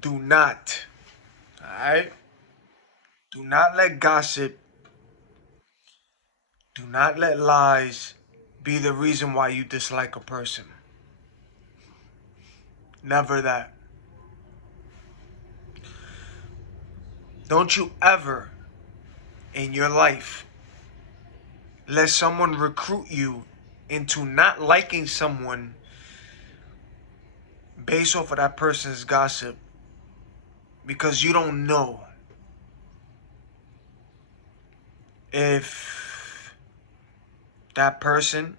Do not. Alright? Do not let gossip, do not let lies be the reason why you dislike a person. Never that. Don't you ever in your life let someone recruit you into not liking someone based off of that person's gossip, because you don't know if that person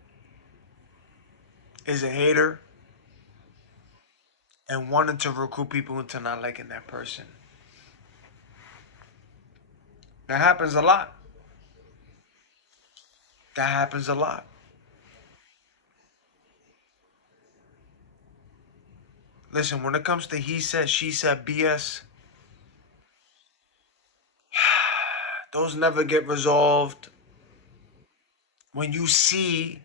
is a hater and wanting to recruit people into not liking that person. That happens a lot. That happens a lot. Listen, when it comes to he said, she said BS, those never get resolved. When you see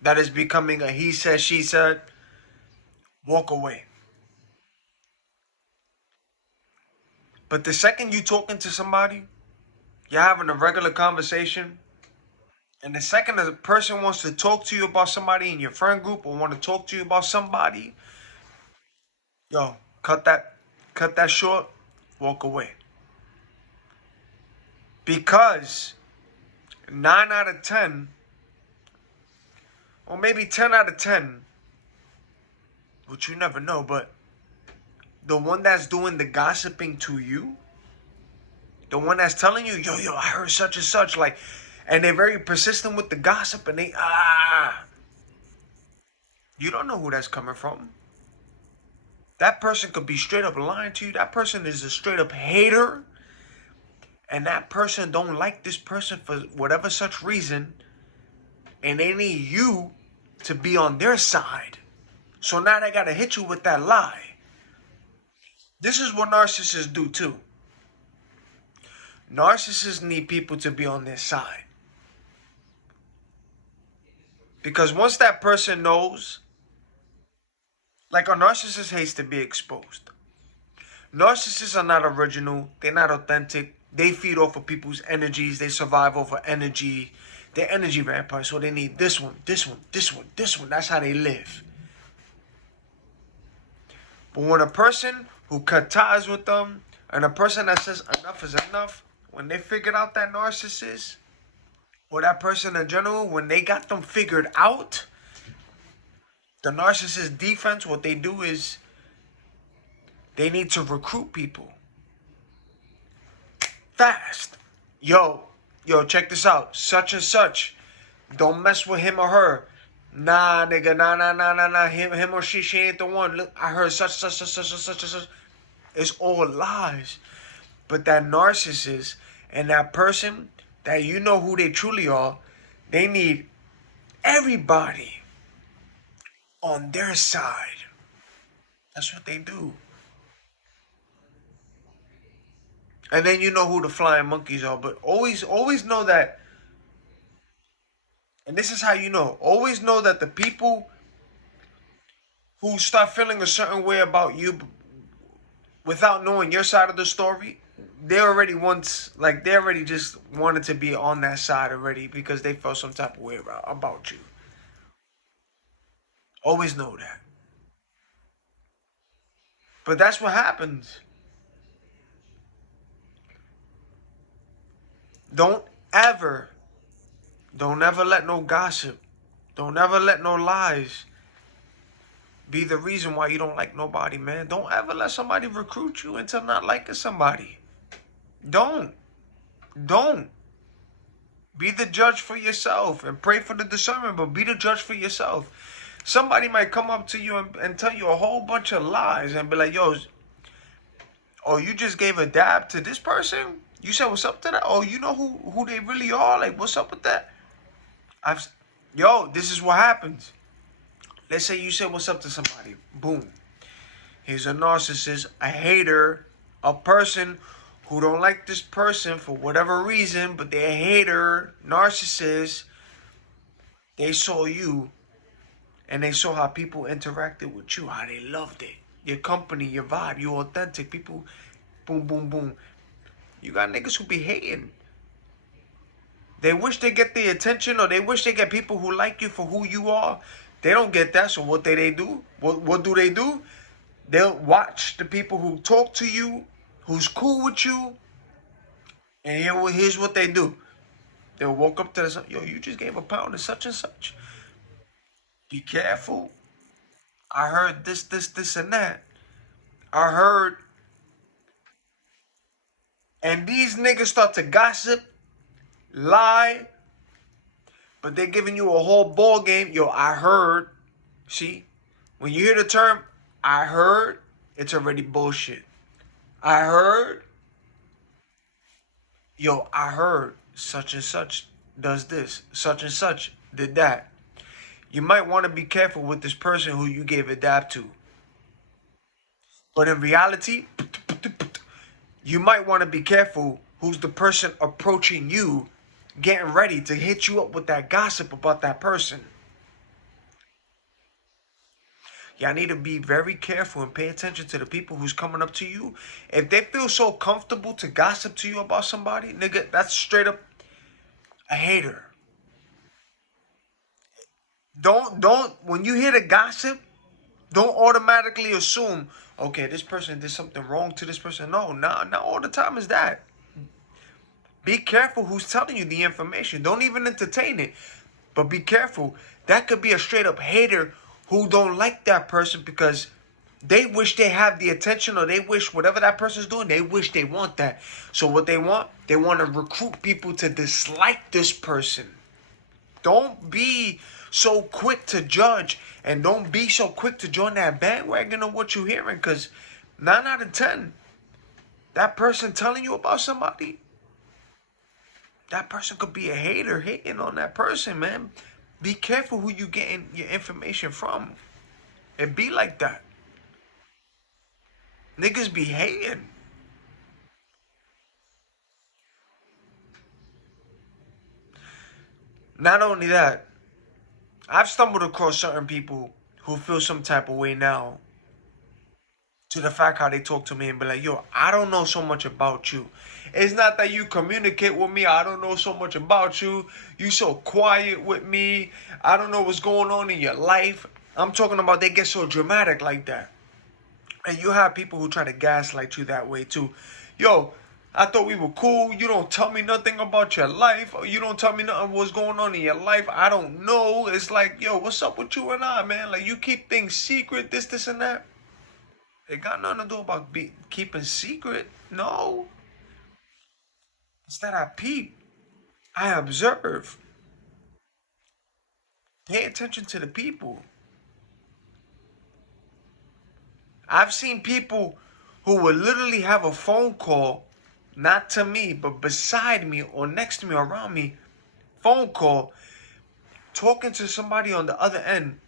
that it's becoming a he said, she said, walk away. But the second you talking to somebody, you're having a regular conversation, and the second a person wants to talk to you about somebody in your friend group or want to talk to you about somebody, yo, cut that short, walk away. Because 9 out of 10, or maybe 10 out of 10, which you never know, but the one that's doing the gossiping to you, the one that's telling you, yo, I heard such and such, like, and they're very persistent with the gossip, and you don't know who that's coming from. That person could be straight up lying to you. That person is a straight up hater, and that person don't like this person for whatever such reason, and they need you to be on their side. So now they gotta hit you with that lie. This is what narcissists do too. Narcissists need people to be on their side. Because once that person knows, like a narcissist hates to be exposed. Narcissists are not original. They're not authentic. They feed off of people's energies. They survive off of energy. They're energy vampires, so they need this one, this one, this one, this one. That's how they live. But when a person who cut ties with them, and a person that says enough is enough, when they figured out that narcissist, or that person in general, when they got them figured out, the narcissist defense, what they do is they need to recruit people fast. Yo, check this out. Such and such. Don't mess with him or her. Nah, nigga, nah. Him or she ain't the one. Look, I heard such. It's all lies. But that narcissist and that person that you know who they truly are, they need everybody on their side. That's what they do. And then you know who the flying monkeys are. But always know that, and this is how you know, always know that the people who start feeling a certain way about you without knowing your side of the story, they already just wanted to be on that side already because they felt some type of way about you. Always know that. But that's what happens. Don't ever let no gossip, don't ever let no lies be the reason why you don't like nobody, man. Don't ever let somebody recruit you into not liking somebody. Don't. Be the judge for yourself and pray for the discernment, but be the judge for yourself. Somebody might come up to you and tell you a whole bunch of lies and be like, yo, oh, you just gave a dab to this person? You said what's up to that? Oh, you know who they really are? Like, what's up with that? This is what happens. Let's say you said what's up to somebody. Boom. He's a narcissist, a hater, a person who don't like this person for whatever reason, but they're a hater, narcissist. They saw you, and they saw how people interacted with you, how they loved it. your company, your vibe, you authentic. People, boom, boom, boom. You got niggas who be hating. They wish they get the attention, or they wish they get people who like you for who you are. They don't get that, so what they do? What do they do? They'll watch the people who talk to you, who's cool with you, and here's what they do. They'll walk up to the yo, you just gave a pound to such and such. Be careful. I heard this, and that. I heard, and these niggas start to gossip, lie, but they're giving you a whole ball game. Yo, I heard. See, when you hear the term, I heard, it's already bullshit. I heard, yo, I heard such and such does this, such and such did that. You might want to be careful with this person who you gave a dab to. But in reality, you might want to be careful who's the person approaching you, getting ready to hit you up with that gossip about that person. Y'all need to be very careful and pay attention to the people who's coming up to you. If they feel so comfortable to gossip to you about somebody, nigga, that's straight up a hater. Don't when you hear the gossip, don't automatically assume, okay, this person did something wrong to this person. No, not all the time is that. Be careful who's telling you the information. Don't even entertain it. But be careful. That could be a straight up hater who don't like that person because they wish they have the attention, or they wish whatever that person's doing, they wish they want that. So what they want to recruit people to dislike this person. Don't be so quick to judge, and don't be so quick to join that bandwagon of what you're hearing, because 9 out of 10, that person telling you about somebody, that person could be a hater hating on that person, man. Be careful who you getting your information from. It be like that. Niggas be hating. Not only that, I've stumbled across certain people who feel some type of way now to the fact how they talk to me and be like, yo, I don't know so much about you. It's not that you communicate with me. I don't know so much about you. You so quiet with me. I don't know what's going on in your life. I'm talking about they get so dramatic like that. And you have people who try to gaslight you that way too. Yo, I thought we were cool. You don't tell me nothing about your life. Or you don't tell me nothing what's going on in your life. I don't know. It's like, yo, what's up with you and I, man? Like, you keep things secret, this, and that. It got nothing to do about keeping secret. No. It's that I peep. I observe. Pay attention to the people. I've seen people who would literally have a phone call, not to me, but beside me or next to me or around me, phone call, talking to somebody on the other end,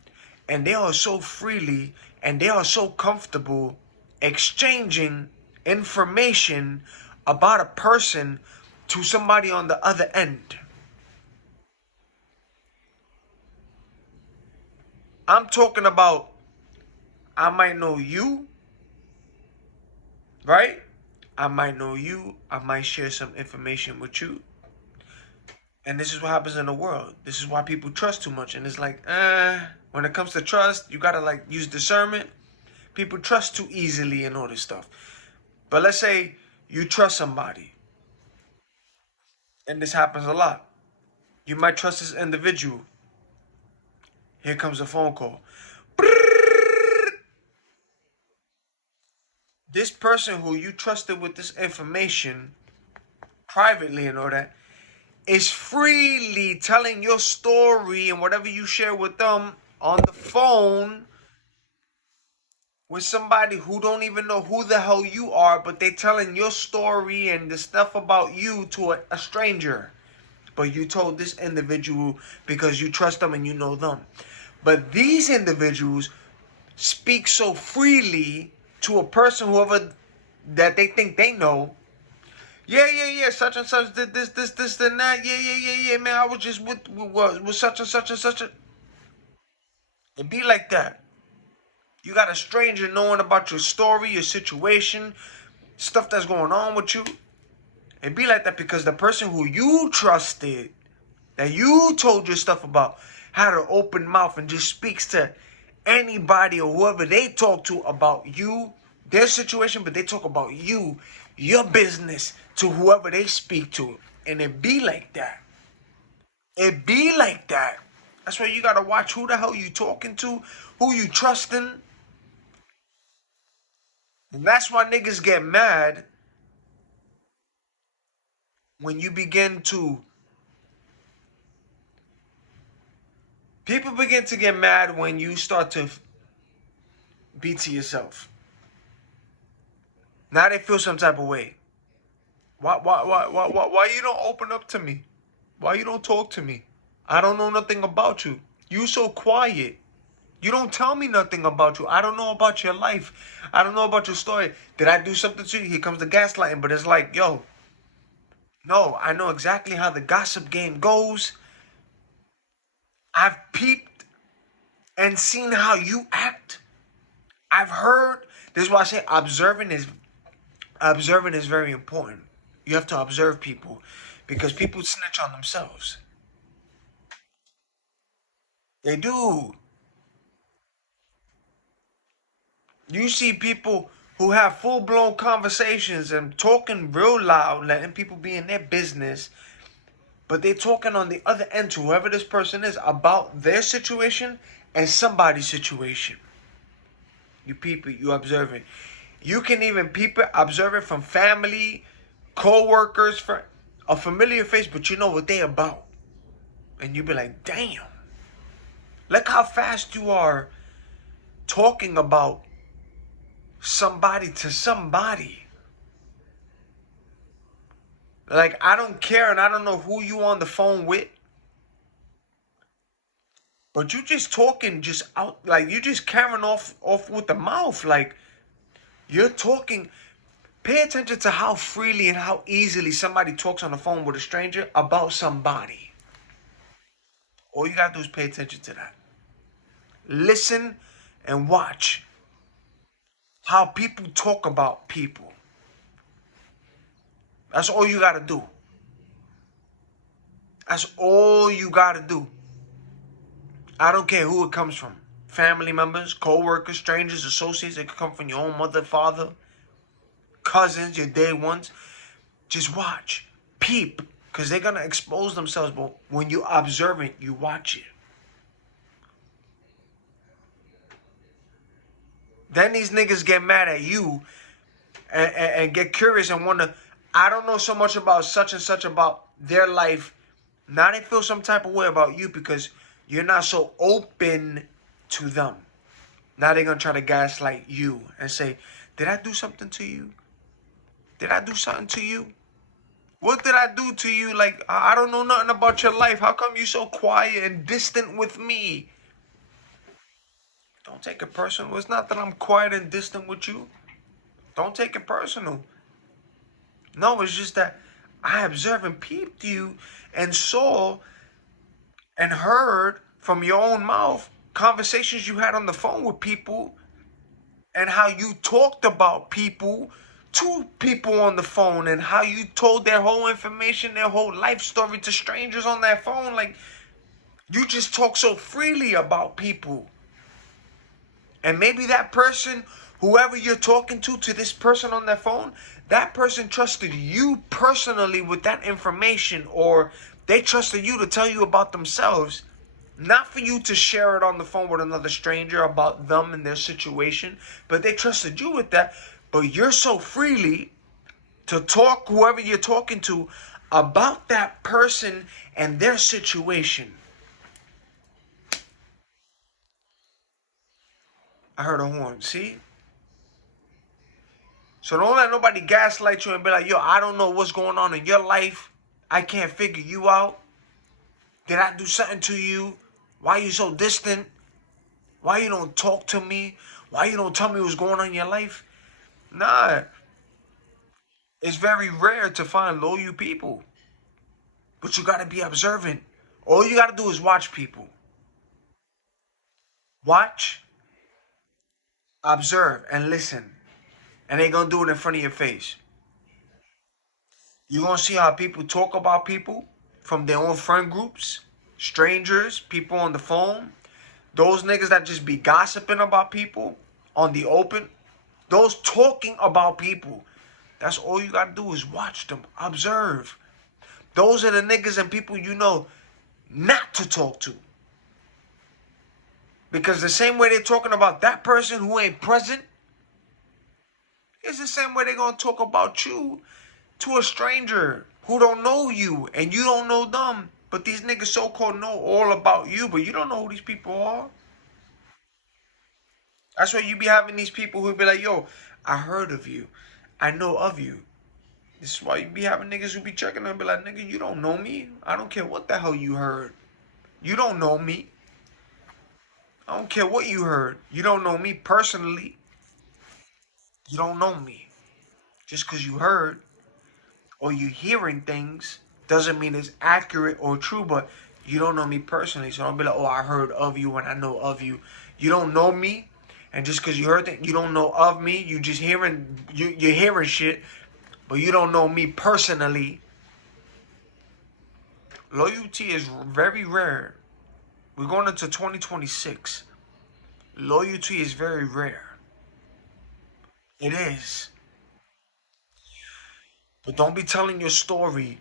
and they are so freely and they are so comfortable exchanging information about a person to somebody on the other end. I'm talking about, I might know you, right? I might know you. I might share some information with you. And this is what happens in the world. This is why people trust too much. And it's like, when it comes to trust, you gotta like use discernment. People trust too easily and all this stuff. But let's say you trust somebody. And this happens a lot. You might trust this individual. Here comes a phone call. This person who you trusted with this information privately and all that is freely telling your story and whatever you share with them on the phone with somebody who don't even know who the hell you are, but they telling your story and the stuff about you to a stranger. But you told this individual because you trust them and you know them. But these individuals speak so freely to a person, whoever that they think they know. Yeah, such and such did this, and that. Yeah, man, I was just with such and such and such. It be like that. You got a stranger knowing about your story, your situation, stuff that's going on with you. It be like that because the person who you trusted, that you told your stuff about, had an open mouth and just speaks to anybody or whoever they talk to about you, their situation, but they talk about you, your business, to whoever they speak to. And it be like that. It be like that. That's why you gotta watch who the hell you talking to, who you trusting. And that's why niggas get mad when you begin to. People begin to get mad when you start to be to yourself. Now they feel some type of way. Why you don't open up to me? Why you don't talk to me? I don't know nothing about you. You so quiet. You don't tell me nothing about you. I don't know about your life. I don't know about your story. Did I do something to you? Here comes the gaslighting. But it's like, yo, no, I know exactly how the gossip game goes. I've peeped and seen how you act. I've heard. This is why I say observing is very important. You have to observe people because people snitch on themselves. They do. You see people who have full blown conversations and talking real loud, letting people be in their business, but they're talking on the other end to whoever this person is about their situation and somebody's situation. You peep it, you observe it. You can even peep it, observe it from family, co-workers, for a familiar face, but you know what they about. And you be like, damn. Look how fast you are talking about somebody to somebody. Like, I don't care and I don't know who you on the phone with. But you just talking just out, like you just carrying off with the mouth. Like, you're talking. Pay attention to how freely and how easily somebody talks on the phone with a stranger about somebody. All you gotta do is pay attention to that. Listen and watch how people talk about people. That's all you gotta do. That's all you gotta do. I don't care who it comes from. Family members, co-workers, strangers, associates. It could come from your own mother, father, cousins, your day ones. Just watch. Peep. Because they're gonna expose themselves. But when you observe it, you watch it. Then these niggas get mad at you and get curious and wonder, I don't know so much about such and such about their life. Now they feel some type of way about you because you're not so open to them. Now they're going to try to gaslight you and say, did I do something to you? Did I do something to you? What did I do to you? Like, I don't know nothing about your life. How come you so quiet and distant with me? Don't take it personal. It's not that I'm quiet and distant with you. Don't take it personal. No, it's just that I observed and peeped you and saw and heard from your own mouth conversations you had on the phone with people and how you talked about people to people on the phone and how you told their whole information, their whole life story to strangers on that phone. Like, you just talk so freely about people. And maybe that person, whoever you're talking to this person on that phone, that person trusted you personally with that information, or they trusted you to tell you about themselves. Not for you to share it on the phone with another stranger about them and their situation, but they trusted you with that. But you're so freely to talk whoever you're talking to about that person and their situation. I heard a horn. See? So don't let nobody gaslight you and be like, yo, I don't know what's going on in your life. I can't figure you out. Did I do something to you? Why you so distant? Why you don't talk to me? Why you don't tell me what's going on in your life? Nah. It's very rare to find loyal people. But you gotta be observant. All you gotta do is watch people. Watch Observe and listen. And they gonna do it in front of your face. You're gonna see how people talk about people from their own friend groups, strangers, people on the phone. Those niggas that just be gossiping about people on the open. Those talking about people. That's all you gotta do is watch them, observe. Those are the niggas and people you know not to talk to. Because the same way they're talking about that person who ain't present, it's the same way they're gonna talk about you to a stranger who don't know you and you don't know them. But these niggas so-called know all about you, but you don't know who these people are. That's why you be having these people who be like, yo, I heard of you. I know of you. This is why you be having niggas who be checking and be like, nigga, you don't know me. I don't care what the hell you heard. You don't know me. I don't care what you heard. You don't know me personally. You don't know me. Just because you heard or you hearing things doesn't mean it's accurate or true, but you don't know me personally. So don't be like, oh, I heard of you and I know of you. You don't know me. And just because you heard that, you don't know of me. You just hearing, you're hearing shit, but you don't know me personally. Loyalty is very rare. We're going into 2026. Loyalty is very rare. It is. But don't be telling your story.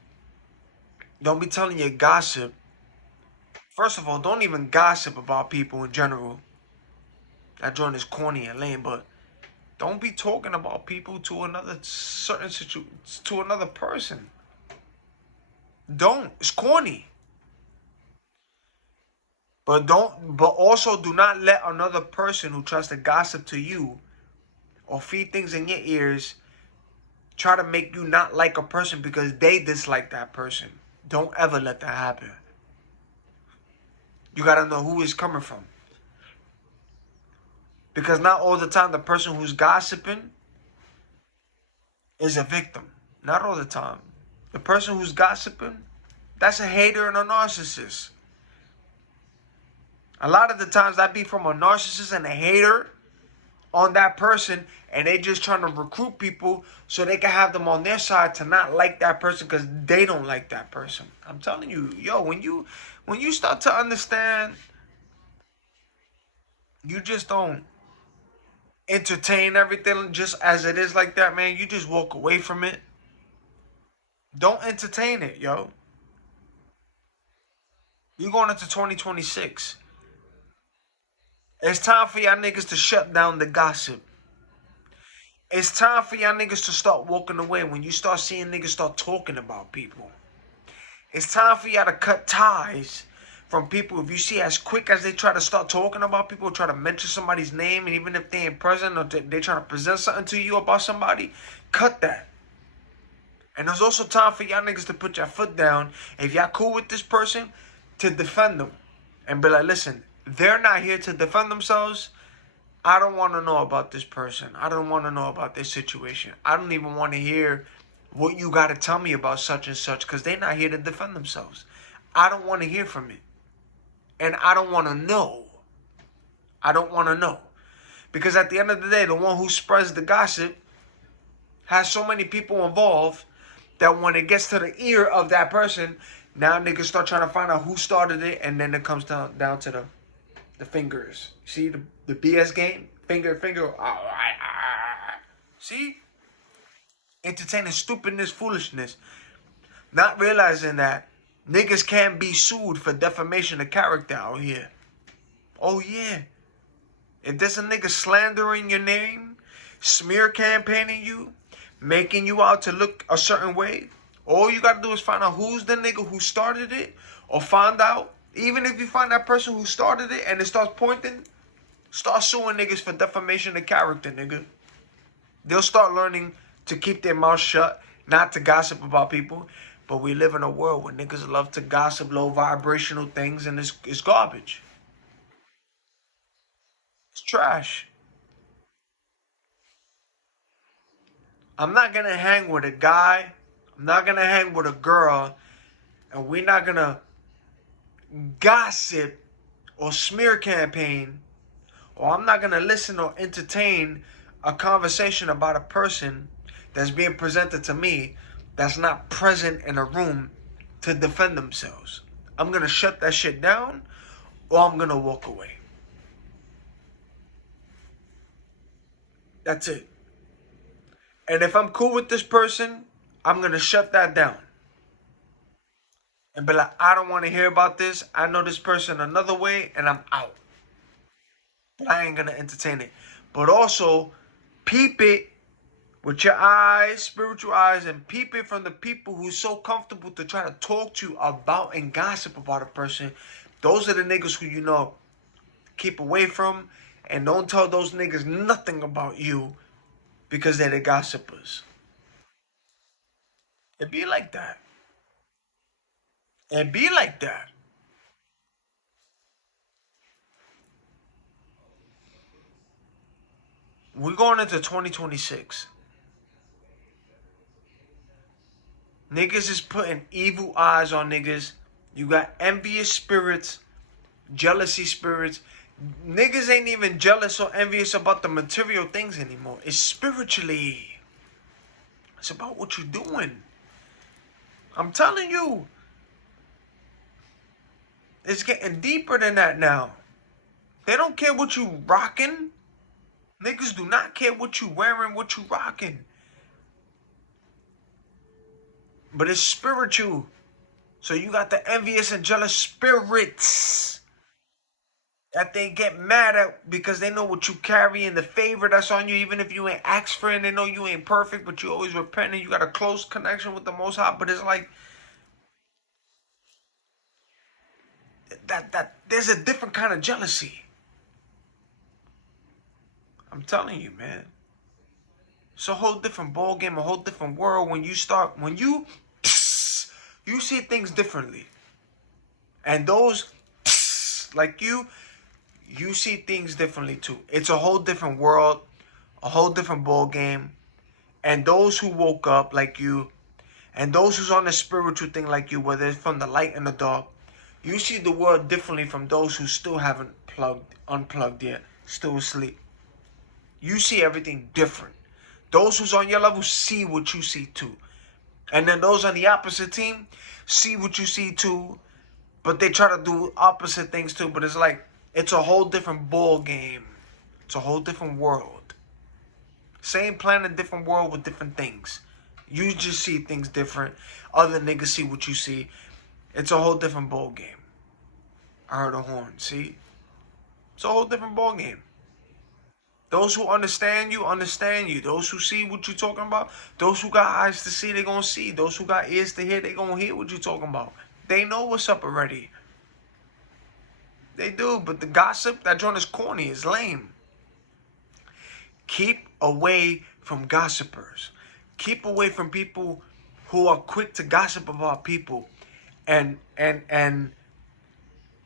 Don't be telling your gossip. First of all, don't even gossip about people in general. That joint is corny and lame, but don't be talking about people to another certain situation, to another person. Don't. It's corny. But also do not let another person who tries to gossip to you or feed things in your ears try to make you not like a person because they dislike that person. Don't ever let that happen. You gotta know who it's coming from. Because not all the time the person who's gossiping is a victim. Not all the time. The person who's gossiping, that's a hater and a narcissist. A lot of the times that be from a narcissist and a hater on that person, and they just trying to recruit people so they can have them on their side to not like that person because they don't like that person. I'm telling you, yo, when you start to understand, you just don't entertain everything just as it is like that, man. You just walk away from it. Don't entertain it, yo. You going into 2026. It's time for y'all niggas to shut down the gossip. It's time for y'all niggas to start walking away when you start seeing niggas start talking about people. It's time for y'all to cut ties from people. If you see as quick as they try to start talking about people, try to mention somebody's name, and even if they ain't present or they trying to present something to you about somebody, cut that. And there's also time for y'all niggas to put your foot down. If y'all cool with this person, to defend them. And be like, listen, they're not here to defend themselves. I don't want to know about this person. I don't want to know about this situation. I don't even want to hear what you got to tell me about such and such because they're not here to defend themselves. I don't want to hear from it. And I don't want to know. I don't want to know. Because at the end of the day, the one who spreads the gossip has so many people involved that when it gets to the ear of that person, now niggas start trying to find out who started it, and then it comes down to the fingers. See the BS game? Finger. See? Entertaining stupidness, foolishness. Not realizing that niggas can't be sued for defamation of character out here. Oh yeah. If there's a nigga slandering your name, smear campaigning you, making you out to look a certain way, all you gotta do is find out who's the nigga who started it, or find out, even if you find that person who started it and it starts pointing, start suing niggas for defamation of character, nigga. They'll start learning to keep their mouth shut, not to gossip about people. But we live in a world where niggas love to gossip low vibrational things, and it's garbage. It's trash. I'm not gonna hang with a guy. I'm not gonna hang with a girl, and we're not gonna gossip or smear campaign or I'm not gonna listen or entertain a conversation about a person that's being presented to me that's not present in a room to defend themselves. I'm gonna shut that shit down, or I'm gonna walk away. That's it. And if I'm cool with this person, I'm gonna shut that down and be like, I don't want to hear about this. I know this person another way, and I'm out. But I ain't gonna entertain it. But also, peep it with your eyes, spiritual eyes, and peep it from the people who's so comfortable to try to talk to you about and gossip about a person. Those are the niggas who you know keep away from, and don't tell those niggas nothing about you because they're the gossipers. It be like that. It be like that. We're going into 2026. Niggas is putting evil eyes on niggas. You got envious spirits, jealousy spirits. Niggas ain't even jealous or envious about the material things anymore. It's spiritually. It's about what you're doing. I'm telling you. It's getting deeper than that now. They don't care what you rocking. Niggas do not care what you wearing, what you rocking. But it's spiritual. So you got the envious and jealous spirits that they get mad at because they know what you carry and the favor that's on you, even if you ain't asked for it, and they know you ain't perfect, but you always repent and you got a close connection with the Most High. But it's like that there's a different kind of jealousy. I'm telling you, man. It's a whole different ball game, a whole different world when you you see things differently. And those like you see things differently too. It's a whole different world, a whole different ball game. And those who woke up like you, and those who's on the spiritual thing like you, whether it's from the light and the dark, you see the world differently from those who still haven't unplugged yet, still asleep. You see everything different. Those who's on your level see what you see too. And then those on the opposite team see what you see too, but they try to do opposite things too. But it's like, it's a whole different ball game. It's a whole different world. Same planet, different world with different things. You just see things different. Other niggas see what you see. It's a whole different ball game. I heard a horn, see? It's a whole different ball game. Those who understand you, understand you. Those who see what you're talking about, those who got eyes to see, they gonna see. Those who got ears to hear, they gonna hear what you're talking about. They know what's up already. They do, but the gossip, that joint is corny, is lame. Keep away from gossipers. Keep away from people who are quick to gossip about people. And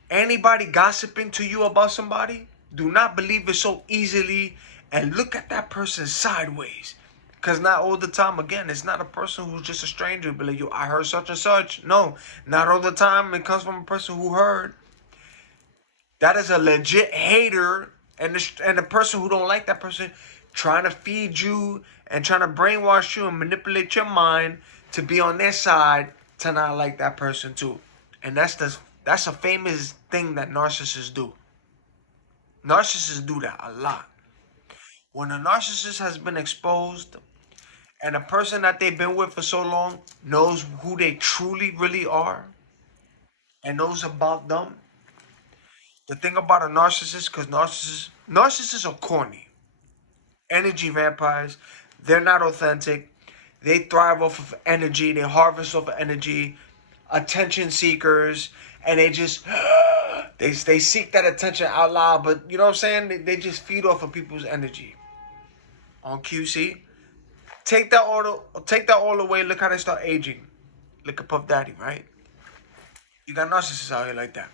anybody gossiping to you about somebody, do not believe it so easily and look at that person sideways. Because not all the time, again, it's not a person who's just a stranger. Be like, yo, I heard such and such. No, not all the time. It comes from a person who heard. That is a legit hater. And the person who don't like that person trying to feed you and trying to brainwash you and manipulate your mind to be on their side to not like that person too. And that's a famous thing that narcissists do. Narcissists do that a lot. When a narcissist has been exposed and a person that they've been with for so long knows who they truly really are and knows about them, the thing about a narcissist, because narcissists are corny. Energy vampires, they're not authentic. They thrive off of energy. They harvest off of energy. Attention seekers, and they just they seek that attention out loud. But you know what I'm saying? They just feed off of people's energy. On QC, take that all away. Look how they start aging. Look at Puff Daddy, right? You got narcissists out here like that.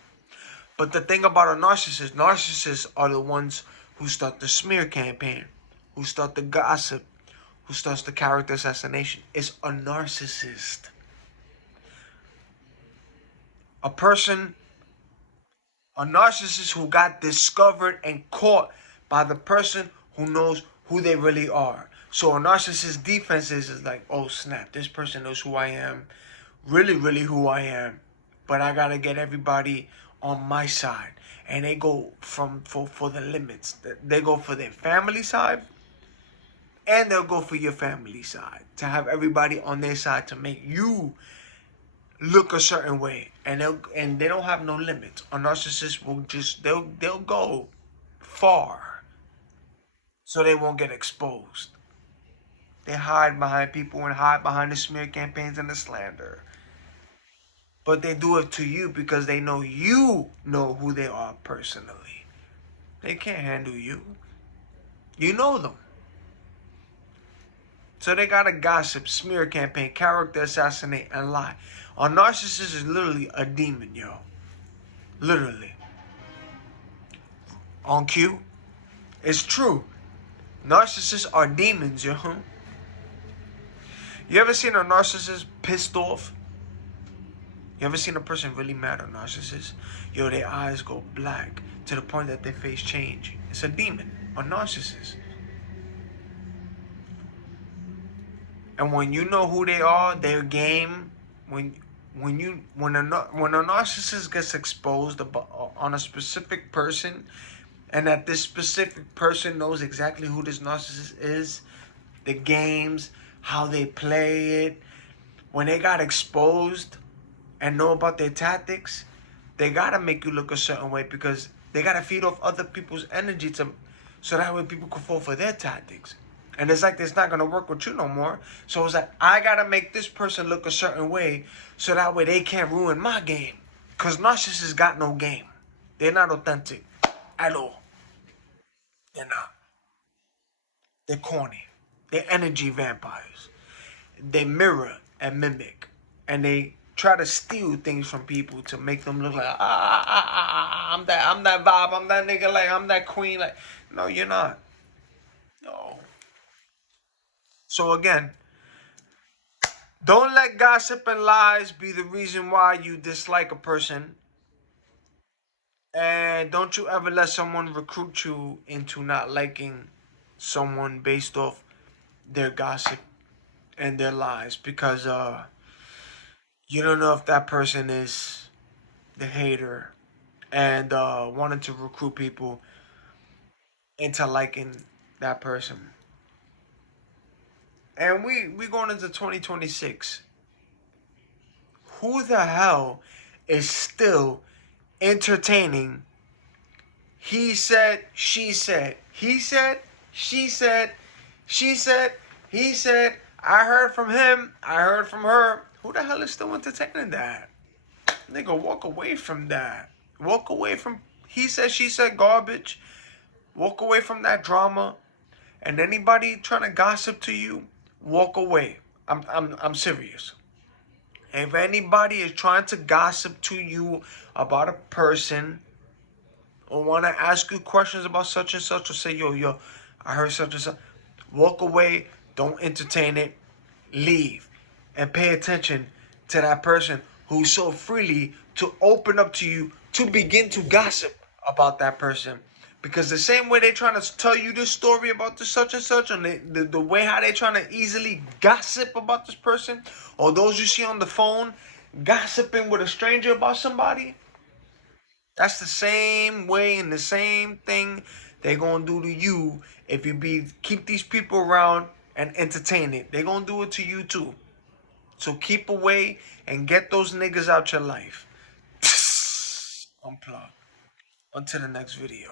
But the thing about a narcissists are the ones who start the smear campaign, who start the gossip, who starts the character assassination. It's a narcissist. A narcissist who got discovered and caught by the person who knows who they really are. So a narcissist defense is like, oh snap, this person knows who I am, really, really who I am, but I gotta get everybody on my side. And they go for the limits. They go for their family side, and they'll go for your family side to have everybody on their side to make you look a certain way, and they don't have no limits. A narcissist will just they'll go far so they won't get exposed. They hide behind people and hide behind the smear campaigns and the slander. But they do it to you because they know you know who they are personally. They can't handle you. You know them. So they got to gossip, smear campaign, character assassinate, and lie. A narcissist is literally a demon, yo. Literally. On cue. It's true. Narcissists are demons, yo. You ever seen a narcissist pissed off? You ever seen a person really mad at a narcissist? Yo, their eyes go black to the point that their face change. It's a demon, a narcissist. And when you know who they are, their game, when a narcissist gets exposed on a specific person, and that this specific person knows exactly who this narcissist is, the games, how they play it, when they got exposed and know about their tactics, they gotta make you look a certain way because they gotta feed off other people's energy so that way people can fall for their tactics. And it's like it's not gonna work with you no more. So it's like I gotta make this person look a certain way so that way they can't ruin my game. Cause narcissists got no game. They're not authentic at all. They're not. They're corny. They're energy vampires. They mirror and mimic. And they try to steal things from people to make them look like I'm that vibe, I'm that nigga, like I'm that queen. Like, no, you're not. No. So again, don't let gossip and lies be the reason why you dislike a person. And don't you ever let someone recruit you into not liking someone based off their gossip and their lies, because you don't know if that person is the hater and wanted to recruit people into liking that person. And we going into 2026. Who the hell is still entertaining he said, she said, he said, she said, she said, he said, I heard from him, I heard from her? Who the hell is still entertaining that? Nigga, walk away from that. Walk away from he said, she said garbage. Walk away from that drama. And anybody trying to gossip to you, walk away. I'm serious. If anybody is trying to gossip to you about a person or want to ask you questions about such and such, or say, yo, I heard such and such, walk away, don't entertain it, leave, and pay attention to that person who's so freely to open up to you to begin to gossip about that person. Because the same way they're trying to tell you this story about this such and such, and the way how they're trying to easily gossip about this person, or those you see on the phone gossiping with a stranger about somebody, that's the same way and the same thing they're going to do to you if you keep these people around and entertain it. They're going to do it to you too. So keep away and get those niggas out your life. Unplug. Until the next video.